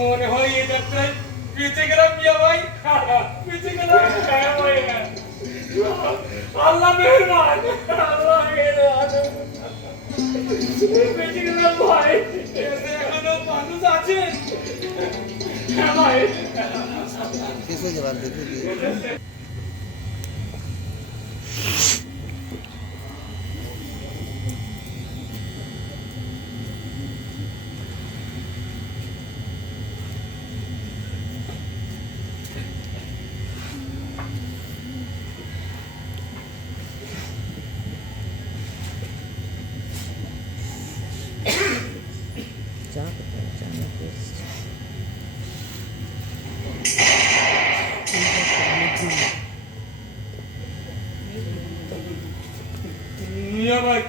মনে হয় এই যাত্রায় বেঁচে গেলাম মিয়া ভাই, বেঁচে গেলাম। আল্লাহ মেহেরবান, আল্লাহ মেহেরবান, বেঁচে গেলাম ভাই। এখনো মানুষ আছে? হ্যাঁ ভাই। মিয়া ভাই,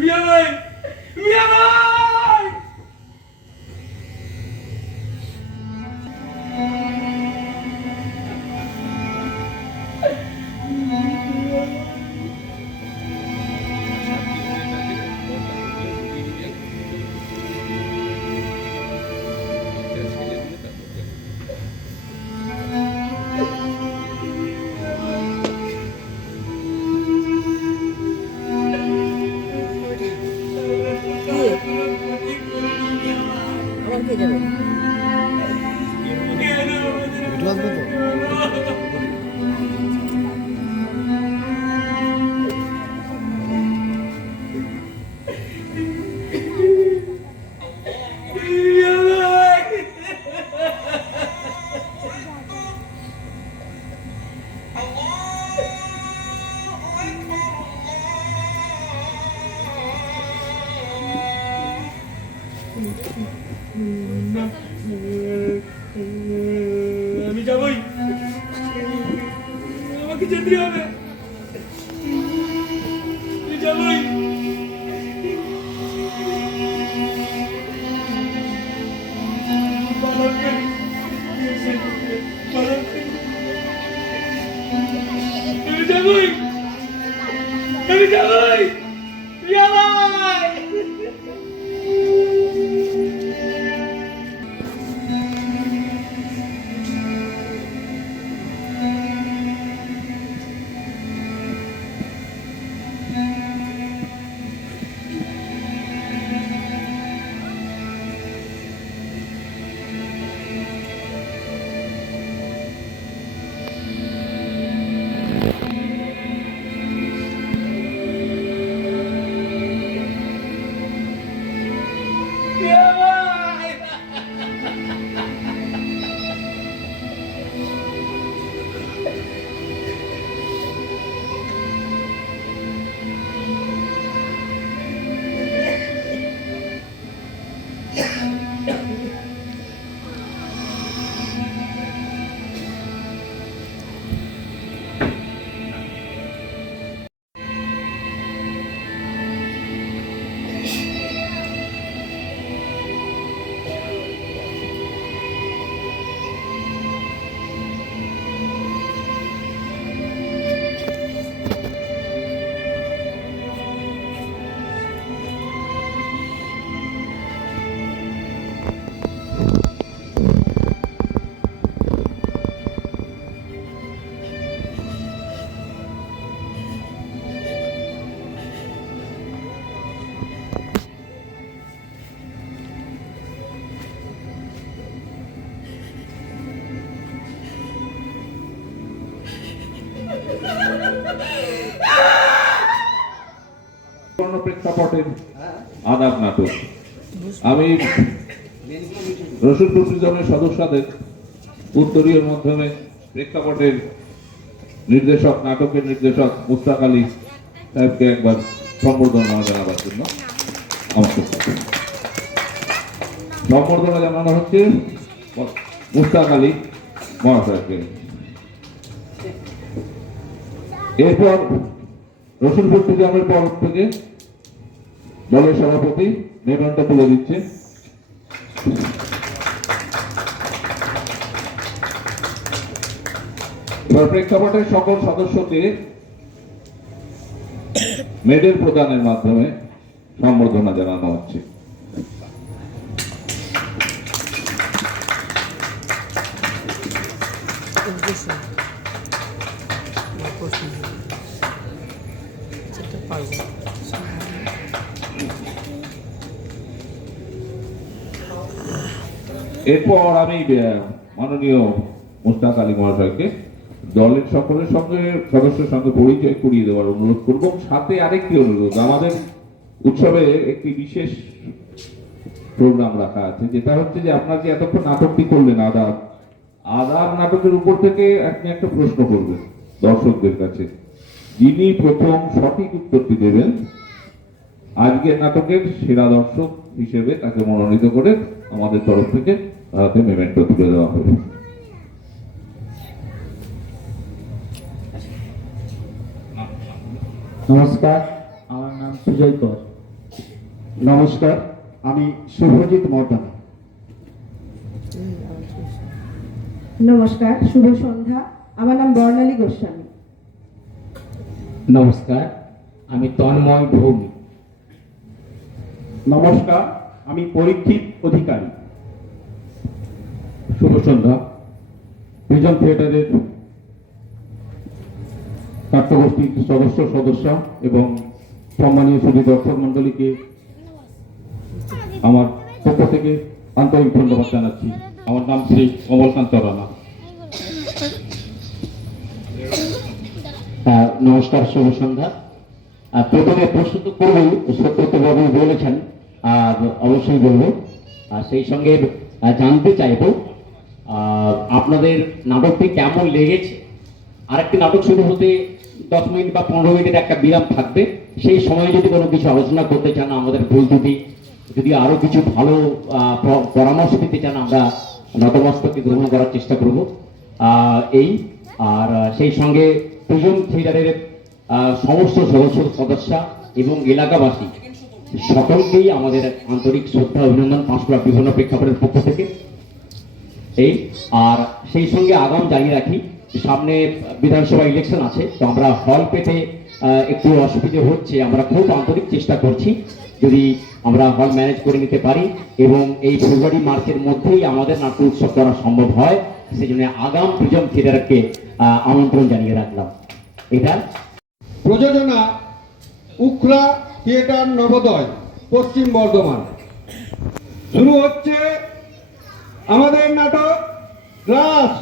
মিয়া ভাই, মিয়া ভাই। আমি যাবই, আমাকে যেতে হবে, আমি যাবই। আমি যাবই, আমি যাবই, যাবই। প্রেক্ষাপটের আদাব নাটক। আমি রসুলপুর প্রিজনের সদস্যদের উত্তরীয় মাধ্যমে প্রেক্ষাপটের নির্দেশক, নাটকের নির্দেশক মুস্তাক আলী সাহেবকে একবার সম্বর্ধনা জানাবার জন্য আমাকে সম্বর্ধনা জানানো হচ্ছে মুস্তাক আলী মহাশয়কে। এরপর রসুলপুর প্রিজনের পক্ষ থেকে দলের সভাপতি নিবন্ধ তুলে দিচ্ছে। এবার প্রেক্ষাপটের সকল সদস্যকে মেডেল প্রদানের মাধ্যমে সম্বর্ধনা জানানো হচ্ছে। এরপর আমি মাননীয় মুস্তাক আলী মহাশয়কে দলের সকলের সঙ্গে সদস্যের সঙ্গে পরিচয় করিয়ে দেওয়ার অনুরোধ করব। সাথে আরেকটি অনুরোধ, আমাদের উৎসবে একটি বিশেষ প্রোগ্রাম রাখা আছে, যেটা হচ্ছে যে আপনার যে এতক্ষণ নাটকটি করলেন আদাব, আদাব নাটকের উপর থেকে আপনি একটা প্রশ্ন করবেন দর্শকদের কাছে। যিনি প্রথম সঠিক উত্তরটি দেবেন আজকের নাটকের সেরা দর্শক হিসেবে তাকে মনোনীত করে আমাদের তরফ থেকে হাতে মেমেন্টো তুলে দেওয়া হবে। নমস্কার, আমার নাম সুজয় কর। নমস্কার, আমি শুভজিৎ মর্দানা। নমস্কার, শুভ সন্ধ্যা। আমার নাম বর্ণালী গোস্বামী। নমস্কার, আমি তন্ময় ভৌমিক। নমস্কার, আমি পরীক্ষিত অধিকারী। শুভ সন্ধ্যা। প্রিজম থিয়েটারের নাট্যগোষ্ঠীর সদস্য এবং সম্মানীয় সুধী দর্শক মন্ডলীকে আমার পক্ষ থেকে আন্তরিক ধন্যবাদ জানাচ্ছি। আমার নাম শ্রী কমলকান্ত রানা। নমস্কার, শুভ সন্ধ্যা। প্রথমে প্রশ্ন তো করবই, সত্যবাবু বলেছেন আর অবশ্যই বলবো, আর সেই সঙ্গে জানতে চাইবো আপনাদের নাটকটি কেমন লেগেছে। আরেকটি নাটক শুরু হতে 10 মিনিট বা 15 মিনিটের একটা বিরাম থাকবে, সেই সময়ে যদি কোনো কিছু আলোচনা করতে চান, আমাদের ভুল ত্রুটি, যদি আরো কিছু ভালো পরামর্শ দিতে চান, আমরা নতমস্তকে গ্রহণ করার চেষ্টা করব। এই আর সেই সঙ্গে প্রিজম থিয়েটারের সমস্ত সদস্য এবং এলাকাবাসী সকলকেই আমাদের আন্তরিক শ্রদ্ধা অভিনন্দন পাঁশকুড়া বিভিন্ন প্রেক্ষাপটের পক্ষ থেকে। এই আর সেই সঙ্গে আগাম জানিয়ে রাখি, সামনে বিধানসভা ইলেকশন আছে, তো আমরা হল পেতে একটু অসুবিধে হচ্ছে। আমরা খুব আন্তরিক চেষ্টা করছি যদি আমরা হল ম্যানেজ করে নিতে পারি এবং এই ফেব্রুয়ারি মার্চের মধ্যেই আমাদের নাট্য উৎসব করা সম্ভব হয়, সেই জন্য আগাম প্রিজম থিয়েটারকে আমন্ত্রণ জানিয়ে রাখলাম। এটা প্রযোজনা উখরা থিয়েটার নবোদয়, পশ্চিম বর্ধমান। শুরু হচ্ছে আমাদের নাটক গ্লাস।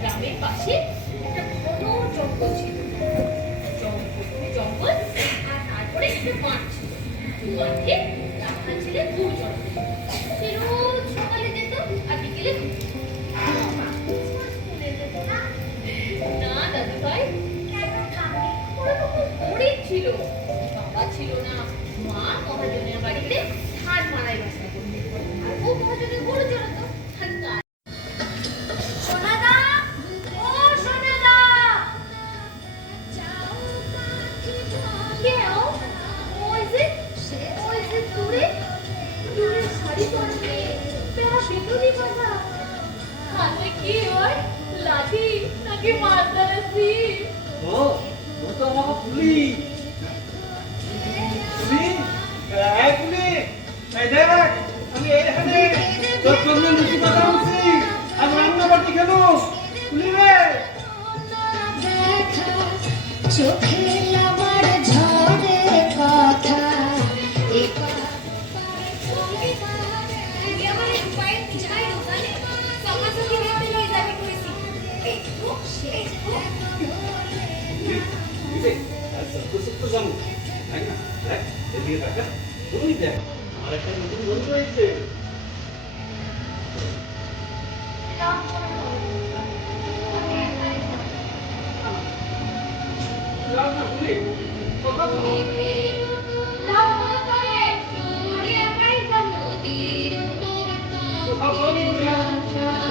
গ্রামের পাশে একটা ঘন জঙ্গল ছিল। জঙ্গল আর তারপরে একটা মাঠ ছিল। মাঠে রাখাল ছেলে দুজন। সে রোজ সকালে যেত আর বিকেলে না দাদু ভাই, ওরা তখন গরিব ছিল। বাবা ছিল না, মা মহাজনের বাড়িতে ধান মারাই বাসা করতে, আর ও মহাজনের গরু চড়াতো। চোখে আমার ঝড়ে তুই দেখ আমার একটা নতুন বন্ধু হয়েছে। যাও না ভুলি, কথা বলো। কথা বলো ভুলি,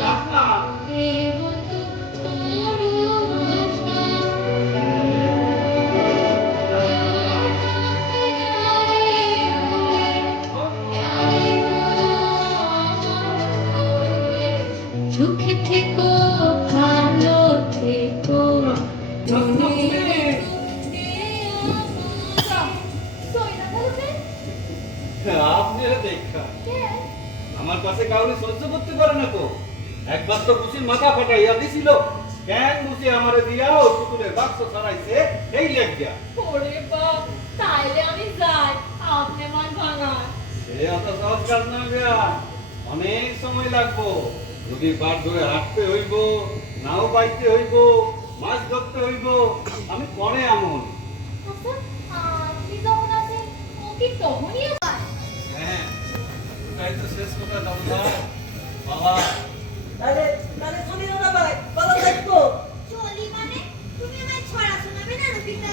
যাস না। সুখে থেকো ভালো থেকো আপনারা দেখা আমার কাছে কাউকে সহ্য করতে পারে না তো। একবার তো বুসির মাথা ফাটাইয়া দিছিল, কেন বুসি আমারে দিয়া ও পুতুলের বাক্স ছাড়াইছে এই লেখ দিয়া। ওরে বাপ, তাইলে আমি যাই, আপনি মান ভাঙান। সে অত সহজ কাজ না গিয়া, অনেক সময় লাগবো। যদি বার ধরে হাঁটতে হইব, নাও বাইতে হইব, মাছ ধরতে হইব, আমি পরে আমন। আচ্ছা, আপনি যখন আছেন ও কি তখনই আবার? হ্যাঁ, তাই তো শেষ কথা দাদা। বাবা চলি মানে তুমি আমায় ছড়া শোনাবে না রফিকদা?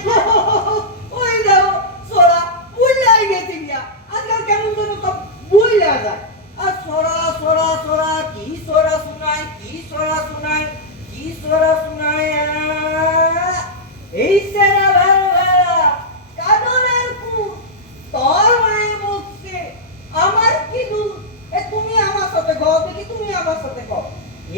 ওই দেখো সোরা বুঝলাই গেছি গিয়া আজকাল কেমন যেন সব বুঝলা যায়। আর সোরা সোরা সোরা কি সোরা শোনায়, কি সোরা শোনায়, কি সোরা শোনায়। এই সেরা ভেড়া ভেড়া কাদনের কুল তোর মায়ের মুখে আমার কি দূর। এ তুমি আমার সাথে গো, দেখি তুমি আমার সাথে গো।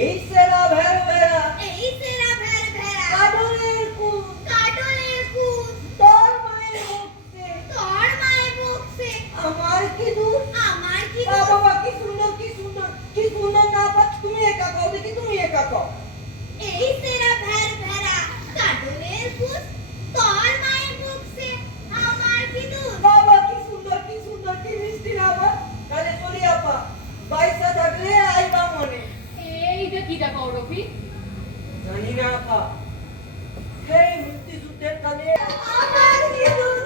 এই সেরা ভেড়া ভেড়া এই সেরা ভেড় ভেড়া কাদনের কুল কাটলের কুল তোর মায়ের মুখে তোর মায়ের মুখে আমার কি দূর। আমার কি বাবা কি সুন্দর, কি সুন্দর, কি সুন্দর না পাচ্ছ। তুমি একা কও দেখি, তুমি একা কও। এই সেরা ভেড় ভেড়া কাটলের কুল তোর মায়ের মুখে আমার কি দূর। বাবা কি সুন্দর, কি সুন্দর, কি মিষ্টি না আপা। তাহলে চলি আপা, পয়সা থাকলে আইবা মনে। এইটা কিটা কও রফিক? জানি না আপা, সেই মুক্তিযুদ্ধের কালে আমার কি দূর।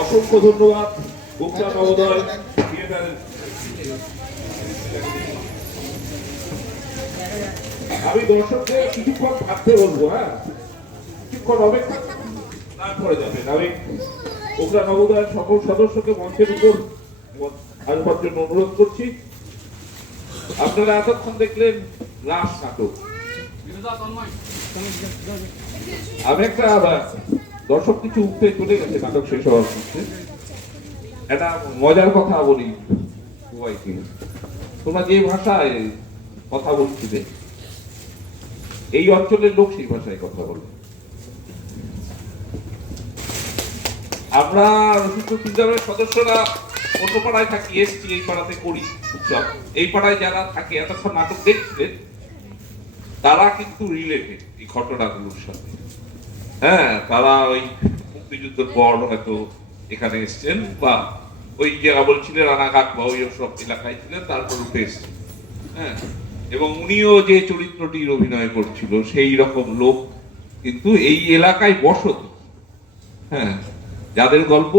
অসংখ্য ধন্যবাদ গুপ্তা মহোদয়। আমি দর্শকদের কিছুক্ষণ থাকতে বলবো, হ্যাঁ কিছুক্ষণ অপেক্ষা তারপরে যাবেন। আমি গুপ্তা মহোদয়ের সকল সদস্যকে মঞ্চের উপর আসবার জন্য অনুরোধ করছি। আপনারা এতক্ষণ দেখলেন রাস নাটক। আমি একটা দর্শক কিছু উঠতে চলে গেছে নাটক শেষ হওয়ার মধ্যে। একটা মজার কথা বলি সবাইকে। তোমরা যে ভাষায় কথা বলছিলে, এই অঞ্চলের লোক সেই ভাষায় কথা বলে। আমরা রসিকপুরের সদস্যরা অন্য পাড়ায় থাকি, এসছি এই পাড়াতে করি উৎসব। এই পাড়ায় যারা থাকে এতক্ষণ নাটক দেখছিলেন, তারা কিন্তু রিলেটেড এই ঘটনাগুলোর সাথে। হ্যাঁ, তারা ওই মুক্তিযুদ্ধের পর হয়তো এখানে এসছেন, বা ওই জায়গা বলছিলেন রানাঘাট বা ওই সব এলাকায় ছিলেন, তারপর উঠে এসছেন। হ্যাঁ, এবং উনিও যে চরিত্রটির অভিনয় করছিল সেই রকম লোক কিন্তু এই এলাকায় বসতি। হ্যাঁ, যাদের গল্প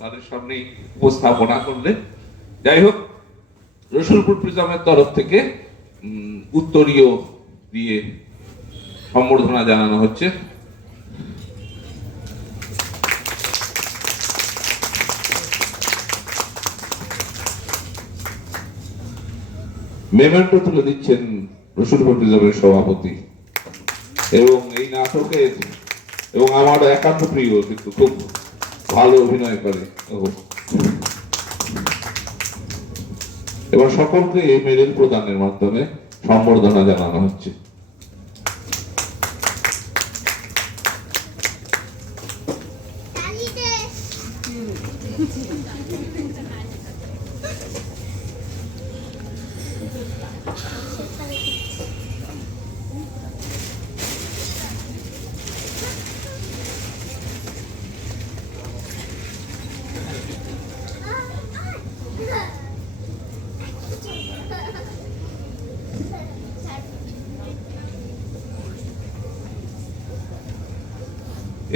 তাদের সামনে উপস্থাপনা করলে। যাই হোক, রসুলপুর প্রিজমের তরফ থেকে উত্তরীয় দিয়ে সম্বর্ধনা জানানো হচ্ছে। মেমেন্টো তুলে দিচ্ছেন রসুলপুর প্রিজমের সভাপতি। এবং এই নাটকের এবং আমার একান্ত প্রিয়, কিন্তু খুব ভালো অভিনয় করে। এবার সকলকে এই মেডেল প্রদানের মাধ্যমে সম্বর্ধনা জানানো হচ্ছে।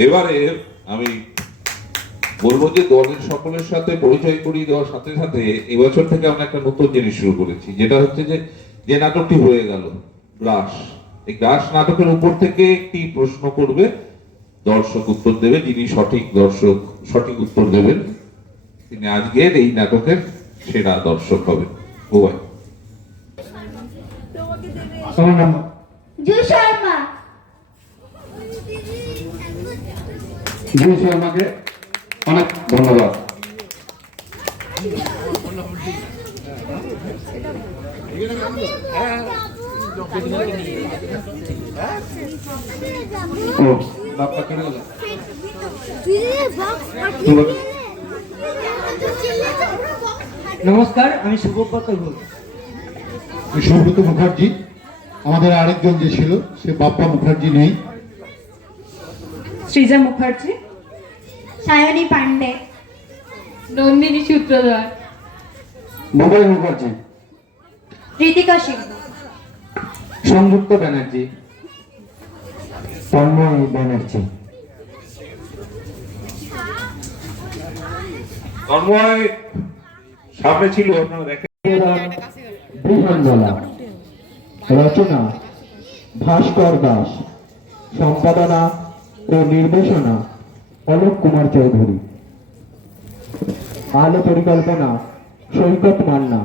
এবারে আমি বলবো যে দলের সকলের সাথে পরিচয় করিয়ে দেওয়ার সাথে সাথে এবছর থেকে আমরা একটা নতুন জিনিস শুরু করেছি, যেটা হচ্ছে যে নাটকটি হয়ে গেল গ্রাস, এই গ্রাস নাটকের উপর থেকে একটি প্রশ্ন করবে, দর্শক উত্তর দেবে, যিনি সঠিক উত্তর দেবেন তিনি আজকের এই নাটকের সেরা দর্শক হবেন। উভয় আমার নাম জুই শর্মা। জুই শর্মাকে অনেক ধন্যবাদ। ও বাপ্পা কেন গেল? নমস্কার, আমি সুব্রত ঘোষ। সুব্রত মুখার্জি। আমাদের আরেকজন যে ছিল সে বাপ্পা মুখার্জি নেই। সৃজা মুখার্জি, সায়নী পান্ডে, নন্দিনী সূত্রধর, মোবাইল মুখার্জি, ঋতিকা সিংহ, সংযুক্ত ব্যানার্জি, তন্ময় ব্যানার্জি। তন্ময় সামনে ছিল, আপনারা দেখেন। বৃহন্নলা, রচনা ভাস্কর দাস, সম্পাদনা ও নির্দেশনা অলোক কুমার চৌধুরী, আলো পরিকল্পনা সৈকত মান্না,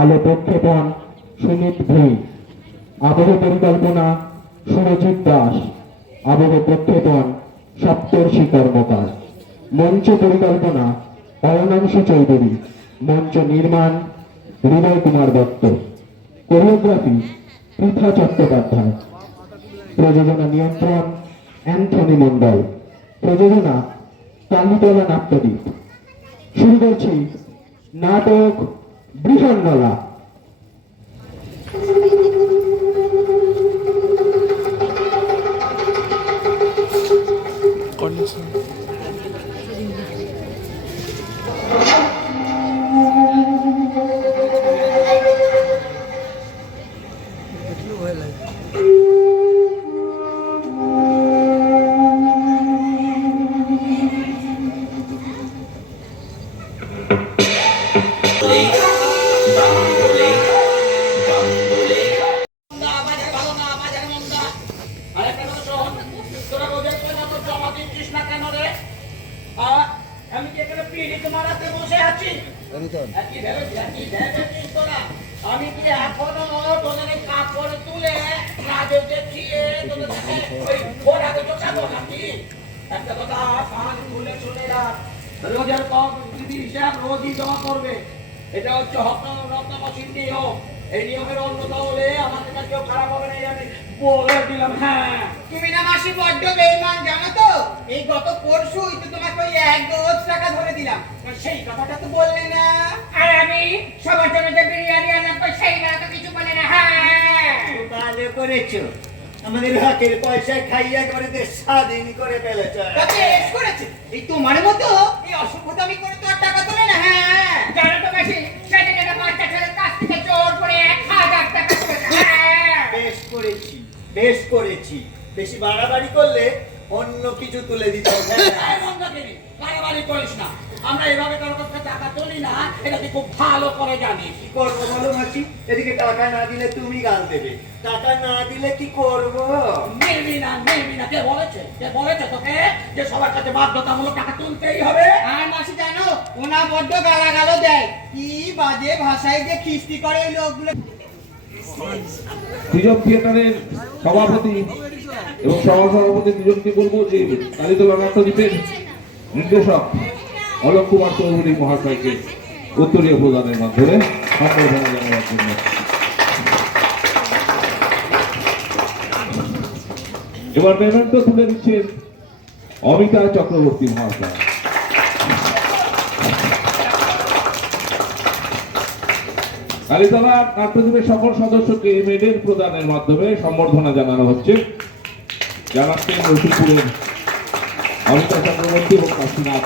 আলো প্রক্ষেপণ সুমিত ভুঁই, আবহ পরিকল্পনা সুরজিৎ দাস, আবহ প্রক্ষেপণ সপ্তর্ষি কর্মকার, মঞ্চ পরিকল্পনা অয়নাংশু চৌধুরী, মঞ্চ নির্মাণ হৃদয় কুমার দত্ত, কোরিওগ্রাফি পৃথা চট্টোপাধ্যায়, প্রযোজনা নিয়ন্ত্রণ অ্যান্থনি মন্ডল, প্রযোজনা কালীতলা নাট্যদ্বীপ। শুরু করছি নাটক বৃহন্নলা। আমি কি এখানে পিড়িতে মারাতে বসে আছি? আমি কি এখনো তোদের কাপড় তুলে কাজে দেখিয়ে তোদেরকে ওই ঘোড়াকে চোখাবো নাকি? একটা কথা কান খুলে শুনে রাখ, রোজের কম হিসাব রোজই জমা করবে। এটা হচ্ছে রত্নমসির নিয়ম। এই নিয়মের অন্যতা হলে আমাদের কাছে কেউ খারাপ হবে না, আমি বলে দিলাম। হ্যাঁ, তুমি না মাসি বড্ড বেঈমান, জানো তো? এই গত পরশুই তো তোমাকে ওই 1 গজ টাকা ধরে দিলাম, সেই কথাটা তো বললে না। আর আমি সবার জন্য যে বিরিয়ানি আনলাম সেই না তো কিছু বলে না। হ্যাঁ, ভালো করেছো, আমাদের হাতের পয়সায় খাইয়ে একেবারে স্বাধীন করে ফেলেছো। বেশ করেছে, এই তোমার মতো এই অসভ্যতামি করে তো আর টাকা তোলে না। হ্যাঁ, জানো তো বেশি সেদিন একটা বাচ্চা ছেলের কাছ থেকে চোর করে 1000 টাকা তুলেছে। হ্যাঁ, বেশ করেছি, বেশ করেছি। বেশি বাড়াবাড়ি করলে অন্য কিছু তুলে দিতে হবে। এই মন্দাকিনী, বাড়াবাড়ি করিস না। আমরা এভাবে কারোর কাছ থেকে টাকা তুলি না, এটা তুই খুব ভালো করে জানিস। কি করবো বলো মাসি? এদিকে টাকা না দিলে তুমি গাল দেবে, টাকা না দিলে কি করবো? নিবি না। কে বলেছে তোকে যে সবার কাছে বাধ্যতামূলক টাকা তুলতেই হবে? আর মাসি জানো, ওনা বড্ড গালাগালও দেয়, কি বাজে ভাষায় যে খিস্তি করে ওই লোকগুলো। সৃজন থিয়েটারের সভাপতি এবং সহসভাপতি দুজনকে বলবো যে কালীতলা নাট্যদ্বীপের নির্দেশক অলোক কুমার চৌধুরী মহাশয়কে উত্তরীয় প্রদানের মাধ্যমে সম্বর্ধনা জানাবার জন্য। এবার মেমেন্টো তুলে দিচ্ছেন অমিতা চক্রবর্তী মহাশয়। কালীতলা নাট্যদ্বীপের সকল সদস্যকে মেডেল প্রদানের মাধ্যমে সম্বর্ধনা জানানো হচ্ছে। জানাচ্ছেন রসিকপুরের অমিতা চক্রবর্তী এবং কাশীনাথ।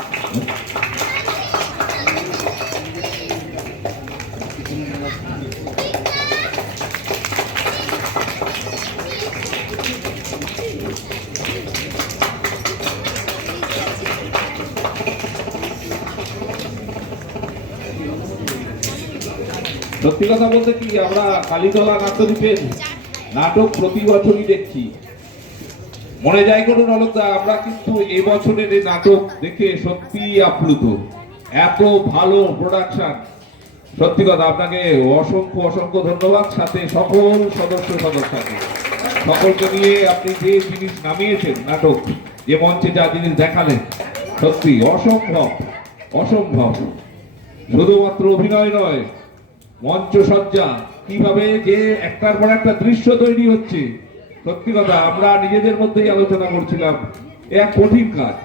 সত্যি কথা বলতে কি, আমরা কালীতলা নাট্যদ্বীপের নাটক প্রতি বছরই দেখছি। মনে যায় করুন অলোকদা, আমরা কিন্তু এবছরের এই নাটক দেখে সত্যি আপ্লুত। এত ভালো প্রোডাকশন, সত্যি কথা আপনাকে অসংখ্য অসংখ্য ধন্যবাদ। সাথে সকল সদস্যকে সকলকে নিয়ে আপনি যে জিনিস নামিয়েছেন, নাটক যে মঞ্চে যা জিনিস দেখালেন, সত্যি অসম্ভব অসম্ভব। শুধুমাত্র অভিনয় নয়, মঞ্চসজ্জা কিভাবে যে একটার পর একটা দৃশ্য তৈরি হচ্ছে, সত্যি কথা আমরা নিজেদের মধ্যেই আলোচনা করছিলাম, এক কঠিন কাজ।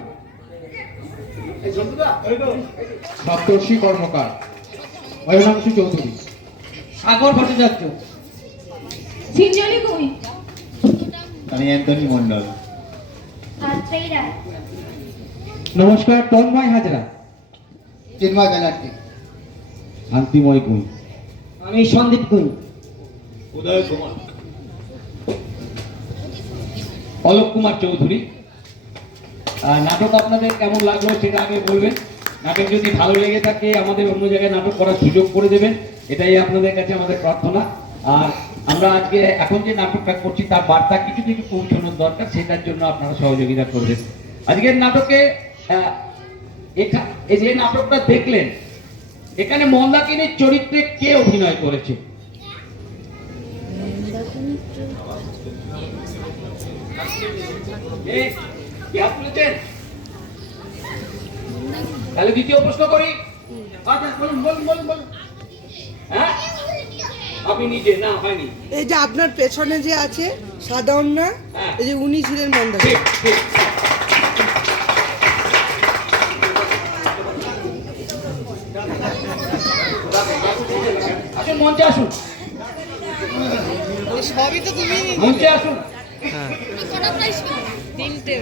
সপ্তর্ষি কর্মকার, অয়নাংশু চৌধুরী, সাগর ভট্টাচার্য, ঝিঞ্জলি কই আমি অ্যান্টনি মন্ডল। আত্রেই রায় নমস্কার তন্ময় হাজরা, চিন্ময় ব্যানার্জি। শান্তিময় কুই। আমি সন্দীপ কুই, উদয় কুমার, অলোক কুমার চৌধুরী। নাটক আপনাদের কেমন লাগলো সেটা আগে বলবেন। নাটক যদি ভালো লেগে থাকে আমাদের অন্য জায়গায় নাটক করার সুযোগ করে দেবেন, এটাই আপনাদের কাছে আমাদের প্রার্থনা। আর আমরা আজকে এখন যে নাটকটা করছি তার বার্তা কিছু কিছু পৌঁছানোর দরকার, সেটার জন্য আপনারা সহযোগিতা করবেন। আজকের নাটকে এই যে নাটকটা দেখলেন, এখানে মন্দাকিনীর চরিত্রে কে অভিনয় করেছে? তাহলে দ্বিতীয় প্রশ্ন করি। আচ্ছা বলুন বলুন বলুন বলুন। হ্যাঁ, আপনি নিজে? না, হয়নি। এই যে আপনার পেছনে যে আছে সাদা ওড়না, হ্যাঁ। এই যে উনি ছিলেন মন্দাকিনী। ঠিক ঠিক। আসুন মঞ্চে আসুন, সবই তো তুমি। মঞ্চে আসুন। তিনটে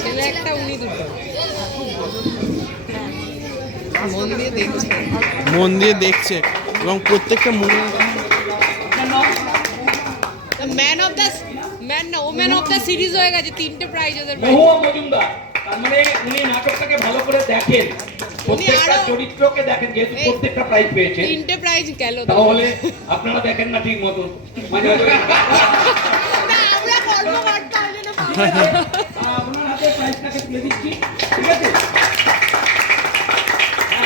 ছেলে একটা, উনি দুটো। মন দিয়ে দেখছে এবং প্রত্যেকটা ম্যান অফ দ্য সিরিজ হয়ে গেছে, তিনটে প্রাইজ ওদের। মহুয়া মজুমদার, তার মানে উনি নাটকটাকে ভালো করে দেখেন, প্রত্যেকটা চরিত্রকে দেখেন, যেহেতু প্রত্যেকটা প্রাইজ পেয়েছে। তিনটে প্রাইজ গেল তাহলে আপনারা দেখেন না ঠিক মতো, মাঝে মাঝে আপনার হাতে প্রাইজটাকে তুলে দিচ্ছি, ঠিক আছে?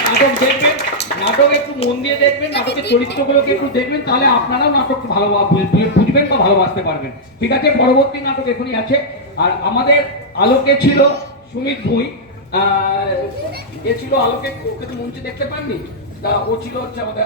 নাটক দেখবেন, নাটক একটু মন দিয়ে দেখবেন, নাটকের চরিত্রগুলোকে একটু দেখবেন, তাহলে আপনারাও নাটক ভালো বুঝবেন বা ভালোবাসতে পারবেন, ঠিক আছে? পরবর্তী নাটক এখনই আছে। আর আমাদের আলোকে ছিল সুমিত ভুঁই, এ ছিল আলোকে, ওকে তো মঞ্চে দেখতে পাননি, তা ও ছিল হচ্ছে আমাদের